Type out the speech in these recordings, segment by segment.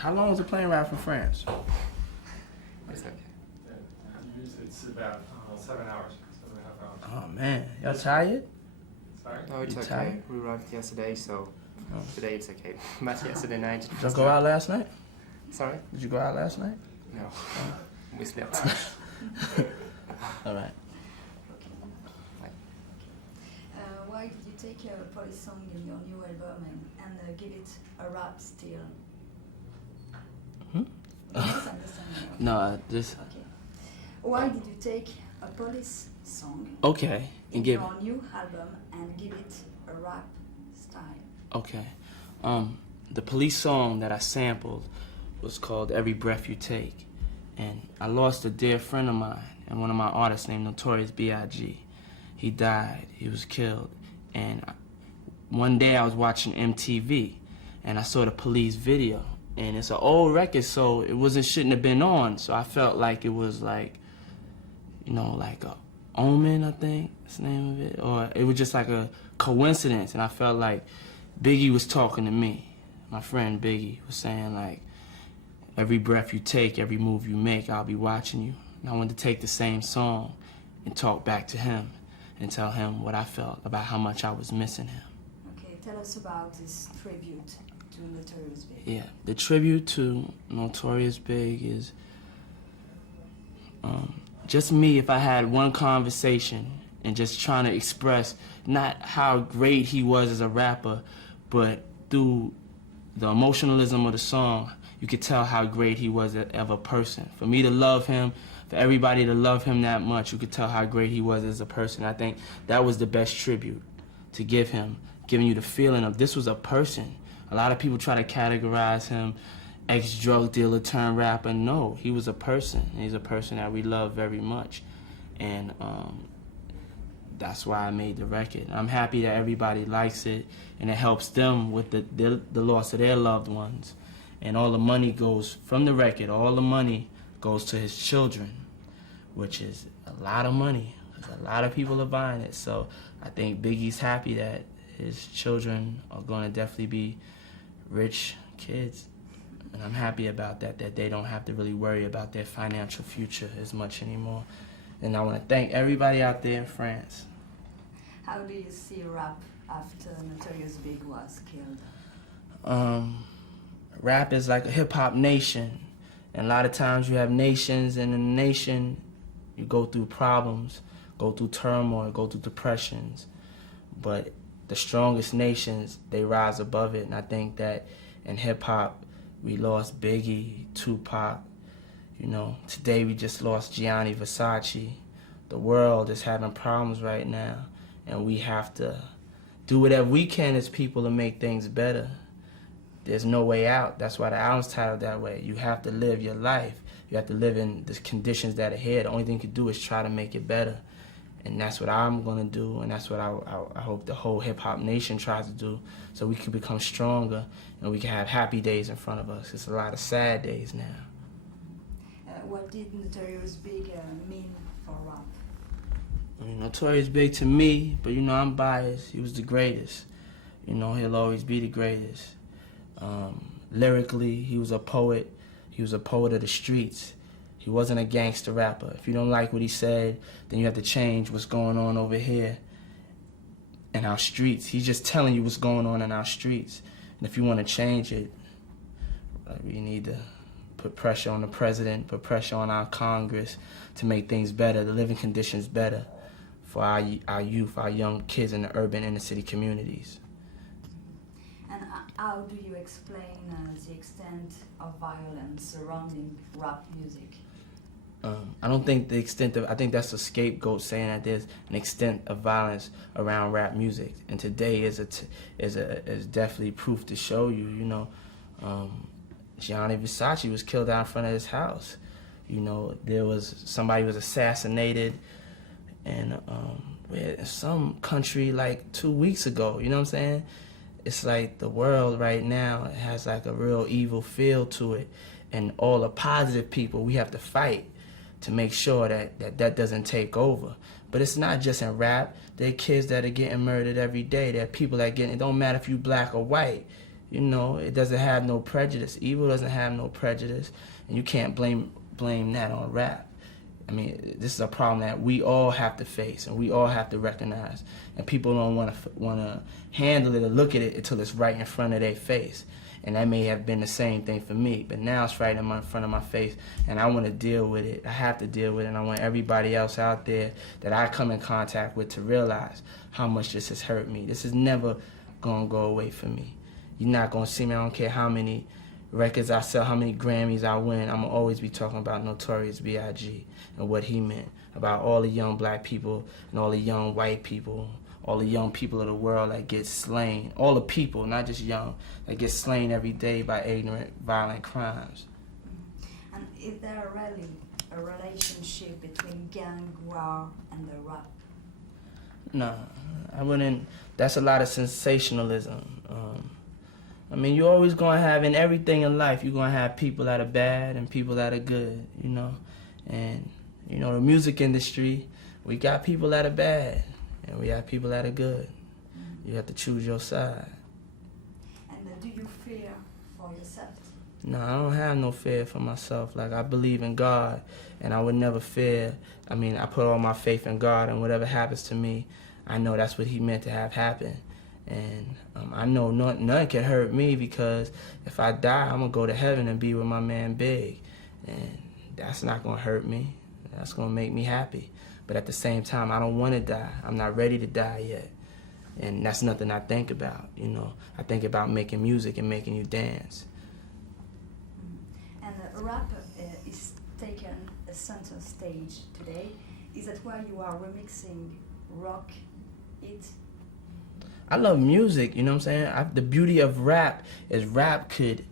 How long is a plane ride from France? It's okay. It's about 7 hours, 7.5 hours. Oh man, y'all tired? Sorry? No, it's You okay. tired? We arrived yesterday, so today it's okay. But yesterday night. Did you go out last night? Sorry? Did you go out last night? No. We slept. All right. Why did you take a police song in your new album and give it a rap style? Hmm? Just understand me. No, just Okay. Why did you take a police song okay in and give your new album and give it a rap style? okay. The police song that I sampled was called "Every Breath You Take," and I lost a dear friend of mine and one of my artists named Notorious B.I.G. He died. He was killed, and one day I was watching MTV, and I saw the Police video, and it's an old record, so it shouldn't have been on. So I felt like it was like, you know, like a omen, I think that's the name of it, or it was just like a coincidence, and I felt like Biggie was talking to me. My friend Biggie was saying like, every breath you take, every move you make, I'll be watching you. And I wanted to take the same song and talk back to him and tell him what I felt about how much I was missing him. Okay, tell us about this tribute to Notorious Big. Yeah, the tribute to Notorious Big is just me. If I had one conversation and just trying to express not how great he was as a rapper, but through the emotionalism of the song, you could tell how great he was as a person. For me to love him, for everybody to love him that much, you could tell how great he was as a person. I think that was the best tribute to give him, giving you the feeling of this was a person. A lot of people try to categorize him ex-drug dealer turned rapper. No, he was a person. He's a person that we love very much. And that's why I made the record. I'm happy that everybody likes it, and it helps them with the loss of their loved ones. And all the money goes from the record, all the money goes to his children, which is a lot of money. A lot of people are buying it. So I think Biggie's happy that his children are going to definitely be rich kids. And I'm happy about that they don't have to really worry about their financial future as much anymore. And I want to thank everybody out there in France. How do you see rap after Notorious Big was killed? Rap is like a hip-hop nation. And a lot of times you have nations, and in a nation you go through problems, go through turmoil, go through depressions. But the strongest nations, they rise above it. And I think that in hip-hop, we lost Biggie, Tupac. You know, today we just lost Gianni Versace. The world is having problems right now, and we have to do whatever we can as people to make things better. There's no way out. That's why the album's titled that way. You have to live your life. You have to live in the conditions that are here. The only thing you can do is try to make it better. And that's what I'm going to do, and that's what I hope the whole hip-hop nation tries to do, so we can become stronger and we can have happy days in front of us. It's a lot of sad days now. What did Notorious Big mean for rap? I mean, Notorious Big to me, but you know, I'm biased. He was the greatest. You know, he'll always be the greatest. Lyrically, he was a poet. He was a poet of the streets. He wasn't a gangster rapper. If you don't like what he said, then you have to change what's going on over here in our streets. He's just telling you what's going on in our streets. And if you want to change it, we need to put pressure on the president, put pressure on our Congress to make things better, the living conditions better for our youth, our young kids in the urban inner city communities. And how do you explain the extent of violence surrounding rap music? I don't think the extent of, I think that's a scapegoat saying that there's an extent of violence around rap music. And today is definitely proof to show you, you know, Gianni Versace was killed out in front of his house. You know, there was, somebody was assassinated in some country like 2 weeks ago, you know what I'm saying? It's like the world right now has like a real evil feel to it. And all the positive people, we have to fight to make sure that doesn't take over. But it's not just in rap. There are kids that are getting murdered every day. There are people that it don't matter if you black or white. You know, it doesn't have no prejudice. Evil doesn't have no prejudice, and you can't blame that on rap. I mean, this is a problem that we all have to face and we all have to recognize. And people don't want to handle it or look at it until it's right in front of their face. And that may have been the same thing for me, but now it's right in front of my face, and I want to deal with it. I have to deal with it, and I want everybody else out there that I come in contact with to realize how much this has hurt me. This is never going to go away from me. You're not going to see me. I don't care how many records I sell, how many Grammys I win. I'm going to always be talking about Notorious B.I.G. and what he meant, about all the young black people and all the young white people, all the young people of the world that get slain, all the people, not just young, that get slain every day by ignorant, violent crimes. And is there really a relationship between gang war and the rap? No, I wouldn't. That's a lot of sensationalism. I mean, you're always going to have, in everything in life, you're going to have people that are bad and people that are good, you know. And, you know, the music industry, we got people that are bad and we have people that are good. You have to choose your side. And do you fear for yourself? No, I don't have no fear for myself. Like, I believe in God, and I would never fear. I mean, I put all my faith in God, and whatever happens to me, I know that's what he meant to have happen. And I know none can hurt me, because if I die, I'm going to go to heaven and be with my man Big. And that's not going to hurt me. That's going to make me happy. But at the same time, I don't want to die. I'm not ready to die yet. And that's nothing I think about, you know. I think about making music and making you dance. And rap is taken a center stage today. Is that why you are remixing rock it? I love music, you know what I'm saying? The beauty of rap is rap could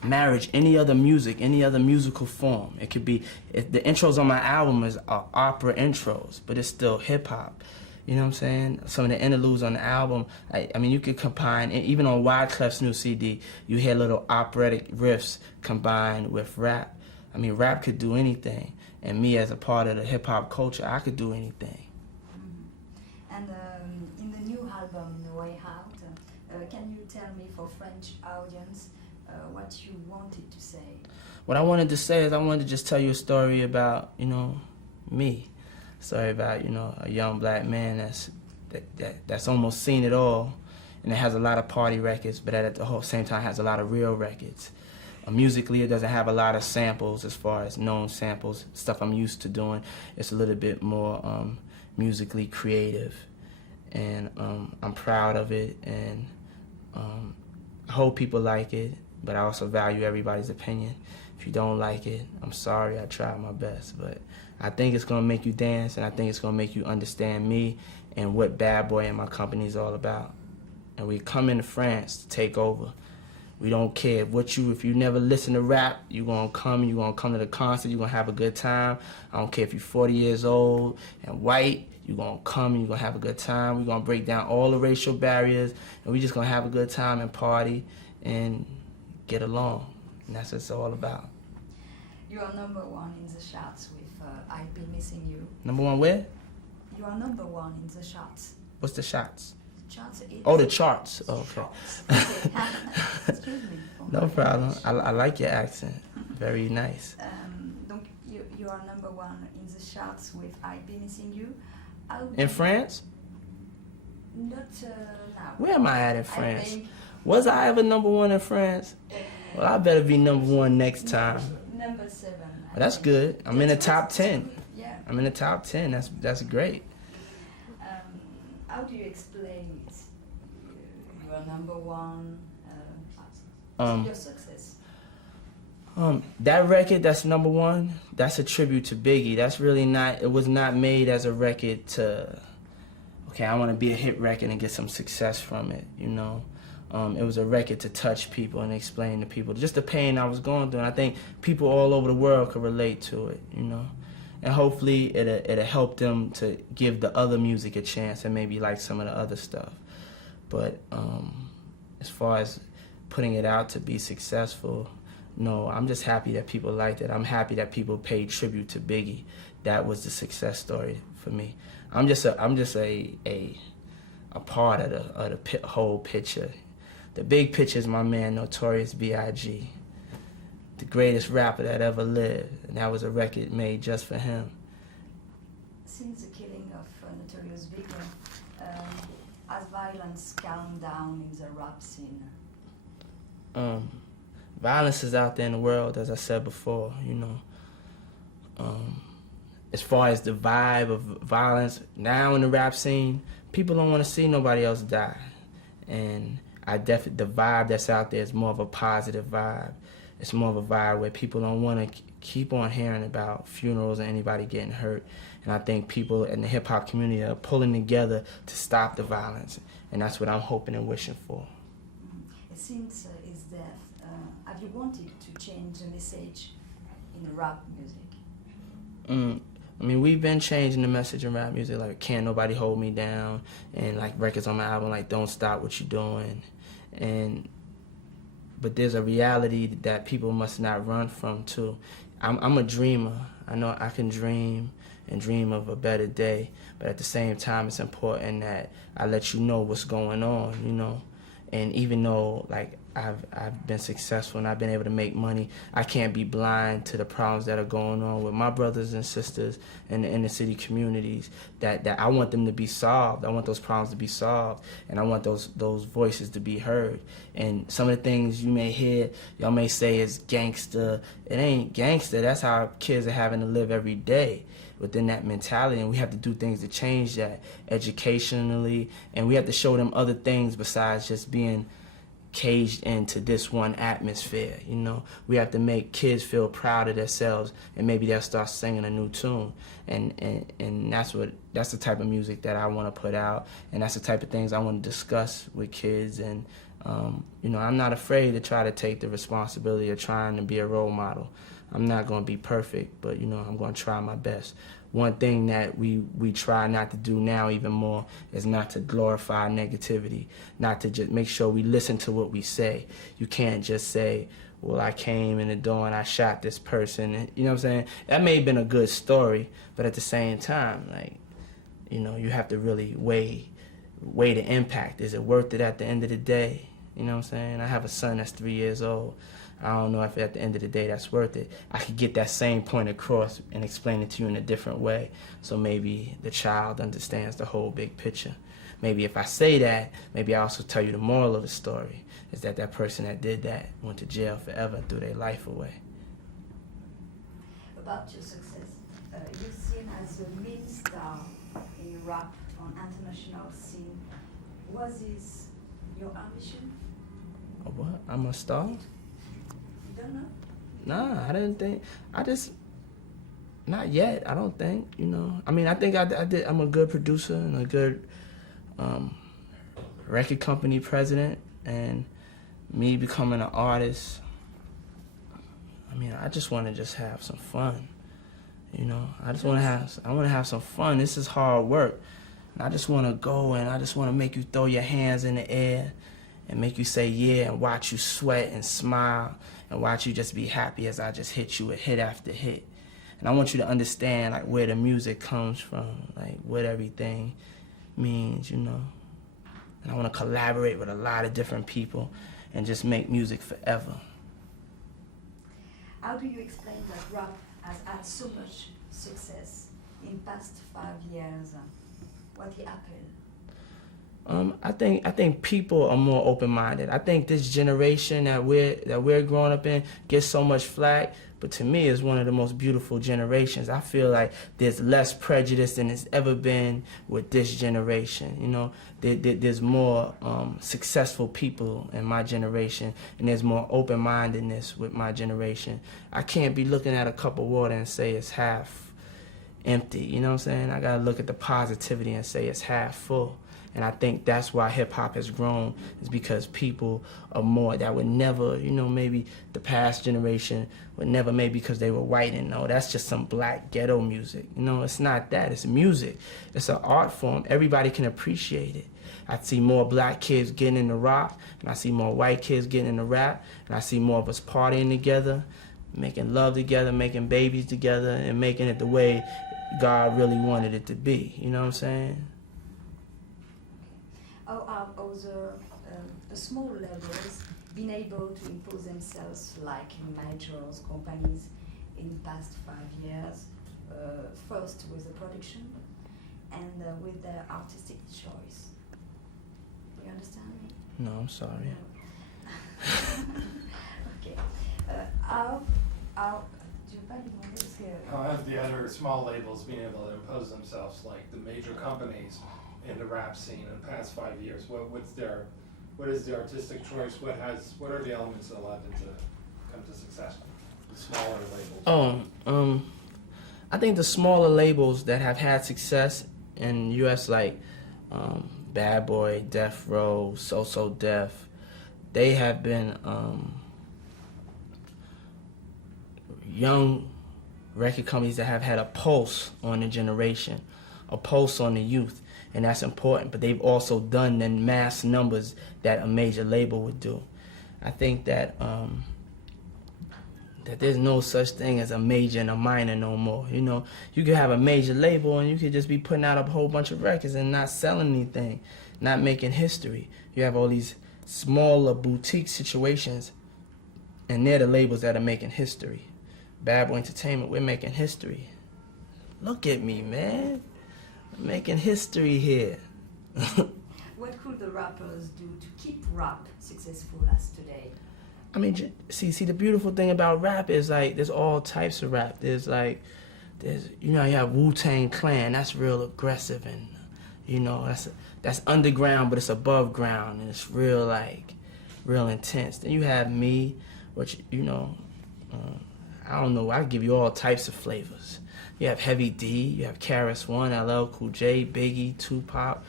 marriage any other music, any other musical form. It could be, the intros on my album are opera intros, but it's still hip hop. You know what I'm saying? Some of the interludes on the album, I mean, you could combine, even on Wyclef's new CD, you hear little operatic riffs combined with rap. I mean, rap could do anything. And me, as a part of the hip hop culture, I could do anything. And in the new album, The Way Out, can you tell me, for French audience, what you wanted to say? What I wanted to say is I wanted to just tell you a story about, you know, me. A story about, you know, a young black man that's almost seen it all, and it has a lot of party records, but at the whole same time has a lot of real records. Musically, it doesn't have a lot of samples as far as known samples, stuff I'm used to doing. It's a little bit more musically creative, and I'm proud of it, and I hope people like it, but I also value everybody's opinion. If you don't like it, I'm sorry, I tried my best, but I think it's gonna make you dance, and I think it's gonna make you understand me and what Bad Boy and my company is all about. And we come into France to take over. We don't care if you never listen to rap, you're gonna come to the concert, you're gonna have a good time. I don't care if you're 40 years old and white, you're gonna come and you're gonna have a good time. We're gonna break down all the racial barriers, and we're just gonna have a good time and party and get along. And that's what it's all about. You are #1 in the charts with I've Been Missing You. #1 where? You are #1 in the charts. What's the shots? Charts. Oh, the charts. Oh, okay. Excuse me. No problem. I like your accent. Very nice. Donc you are #1 in the charts with I've Been Missing You. In France? Not now. Where am I at in I France? think Was I ever #1 in France? Well, I better be #1 next time. #7. Well, that's good. I'm in the top 10. Yeah. I'm in the top 10. That's great. How do you explain it? You are #1. Your success. That record that's #1, that's a tribute to Biggie. That's really not, it was not made as a record to, okay, I want to be a hit record and get some success from it, you know. It was a record to touch people and explain to people just the pain I was going through. And I think people all over the world could relate to it, you know. And hopefully it'll help them to give the other music a chance and maybe like some of the other stuff. But as far as putting it out to be successful, no, I'm just happy that people liked it. I'm happy that people paid tribute to Biggie. That was the success story for me. I'm just a part of the whole picture. the big picture is my man Notorious B.I.G., the greatest rapper that ever lived, and that was a record made just for him. Since the killing of Notorious Biggie, has violence calmed down in the rap scene? Violence is out there in the world, as I said before, you know. As far as the vibe of violence now in the rap scene, people don't want to see nobody else die. And the vibe that's out there is more of a positive vibe. It's more of a vibe where people don't want to keep on hearing about funerals and anybody getting hurt. And I think people in the hip-hop community are pulling together to stop the violence. And that's what I'm hoping and wishing for. Since his death, have you wanted to change the message in rap music? I mean, we've been changing the message in rap music, like Can't Nobody Hold Me Down, and like records on my album like Don't Stop What You Doing. But there's a reality that people must not run from too. I'm a dreamer. I know I can dream and dream of a better day, but at the same time it's important that I let you know what's going on, you know. And even though like I've been successful and I've been able to make money, I can't be blind to the problems that are going on with my brothers and sisters in the inner city communities that I want them to be solved. I want those problems to be solved, and I want those voices to be heard. And some of the things you may hear, y'all may say is gangster. It ain't gangster. That's how kids are having to live every day within that mentality, and we have to do things to change that educationally, and we have to show them other things besides just being caged into this one atmosphere, you know. We have to make kids feel proud of themselves, and maybe they'll start singing a new tune. And that's the type of music that I want to put out, and that's the type of things I want to discuss with kids. And you know, I'm not afraid to try to take the responsibility of trying to be a role model. I'm not going to be perfect, but you know, I'm going to try my best. One thing that we try not to do now even more is not to glorify negativity, not to just make sure we listen to what we say. You can't just say, well, I came in the door and I shot this person. And, you know what I'm saying? That may have been a good story, but at the same time, like, you know, you have to really weigh the impact. Is it worth it at the end of the day? You know what I'm saying? I have a son that's 3 years old. I don't know if at the end of the day that's worth it. I could get that same point across and explain it to you in a different way, so maybe the child understands the whole big picture. Maybe if I say that, maybe I also tell you the moral of the story, is that that person that did that went to jail forever and threw their life away. About your success, you're seen as a main star in rap on international scene. Was this your ambition? A what? I'm a star? Don't know. Nah, I didn't think. Not yet. I don't think. You know. I mean, I think I did. I'm a good producer and a good record company president, and me becoming an artist. I mean, I just want to just have some fun. You know, I want to have some fun. This is hard work, and I just want to go and I just want to make you throw your hands in the air and make you say yeah, and watch you sweat and smile, and watch you just be happy as I just hit you with hit after hit. And I want you to understand like where the music comes from, like what everything means, you know. And I want to collaborate with a lot of different people and just make music forever. How do you explain that rap has had so much success in past 5 years? What happened? I think people are more open-minded. I think this generation that we're growing up in gets so much flack, but to me it's one of the most beautiful generations. I feel like there's less prejudice than there's ever been with this generation. You know, there's more successful people in my generation, and there's more open-mindedness with my generation. I can't be looking at a cup of water and say it's half empty. You know what I'm saying? I gotta look at the positivity and say it's half full. And I think that's why hip-hop has grown, is because people are more that would never, you know, maybe the past generation would never, maybe because they were white and no, that's just some black ghetto music. You know, it's not that. It's music. It's an art form. Everybody can appreciate it. I see more black kids getting into rock, and I see more white kids getting into rap, and I see more of us partying together, making love together, making babies together, and making it the way God really wanted it to be. You know what I'm saying? How are other the small labels been able to impose themselves like majors, companies in the past 5 years? First with the production and with their artistic choice. Do you understand me? No, I'm sorry. No. Okay. Tu veux pas lui demander parce que How have the other small labels been able to impose themselves like the major companies in the rap scene in the past 5 years? What is the artistic choice? What are the elements that allowed them to come to success? The smaller labels. I think the smaller labels that have had success in U.S. like Bad Boy, Death Row, So Def, they have been young record companies that have had a pulse on the generation, a pulse on the youth, and that's important. But they've also done the mass numbers that a major label would do. I think that that there's no such thing as a major and a minor no more. You know, you could have a major label and you could just be putting out a whole bunch of records and not selling anything, not making history. You have all these smaller boutique situations, and they're the labels that are making history. Bad Boy Entertainment, we're making history. Look at me, man. I'm making history here. what could the rappers do to keep rap successful as today? I mean, see, the beautiful thing about rap is like there's all types of rap. There's you know, you have Wu-Tang Clan. That's real aggressive and, you know, that's underground, but it's above ground and it's real real intense. Then you have me, which, you know, I don't know. I give you all types of flavors. You have Heavy D. You have KRS-One, LL Cool J, Biggie, Tupac,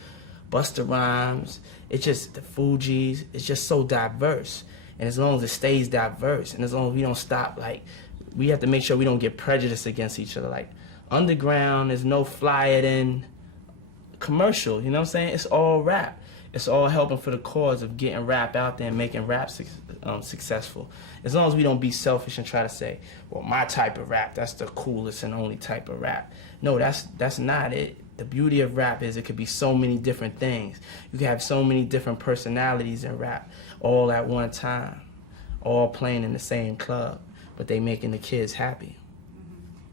Busta Rhymes. It's just the Fugees. It's just so diverse. And as long as it stays diverse, and as long as we don't stop, we have to make sure we don't get prejudiced against each other. Like, underground is no flyer than commercial, you know what I'm saying? It's all rap. It's all helping for the cause of getting rap out there and making rap successful. As long as we don't be selfish and try to say, well, my type of rap, that's the coolest and only type of rap. No, that's not it. The beauty of rap is it could be so many different things. You can have so many different personalities in rap all at one time, all playing in the same club, but they making the kids happy.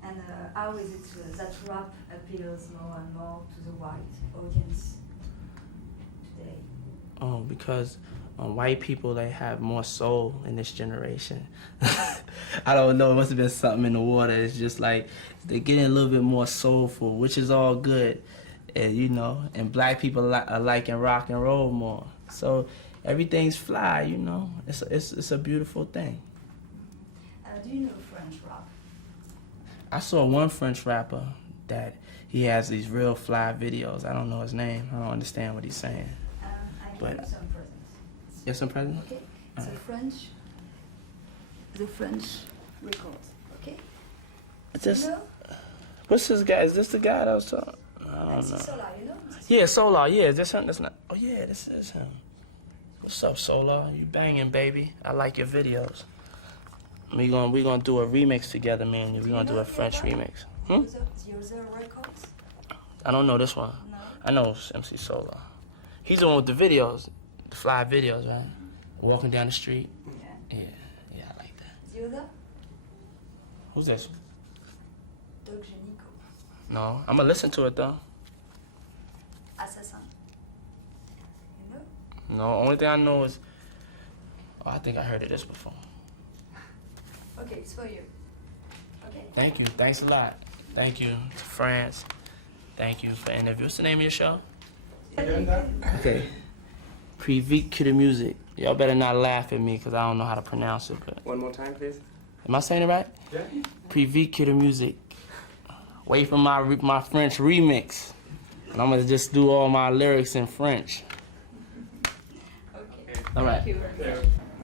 Mm-hmm. And how is it that rap appeals more and more to the white audience today? Because white people, they have more soul in this generation. I don't know, it must have been something in the water. It's just like they're getting a little bit more soulful, which is all good. And, you know, and black people are liking rock and roll more. So everything's fly, you know. It's a beautiful thing. Do you know French rap? I saw one French rapper that he has these real fly videos. I don't know his name. I don't understand what he's saying. I give you some presents. You have some presents? Okay. The French record. Okay. Just, you know? what's this guy? Is this the guy that was talking? I don't know. Solar, you know? Yeah, Solar. Yeah, is this him? That's not. Oh yeah, this is him. What's up, Solar? You banging, baby? I like your videos. We gonna do a remix together, man. We're gonna do a French remix. The other records? I don't know this one. No. I know MC Solar. He's the one with the videos, the fly videos, right? Walking down the street. Yeah. Yeah, I like that. The other? Who's this? Dog Nico. No, I'm gonna listen to it though. Assassin. You know? No, only thing I know is, I think I heard of this before. Okay, it's for you. Okay? Thank you. Thanks a lot. Thank you to France. Thank you for the interview. What's the name of your show? Okay. Privé que the music. Y'all better not laugh at me because I don't know how to pronounce it. But One more time, please. am I saying it right? Yeah. Privé que the music. Wait for my French remix. And I'm going to just do all my lyrics in French. Okay. All right. Thank you very much.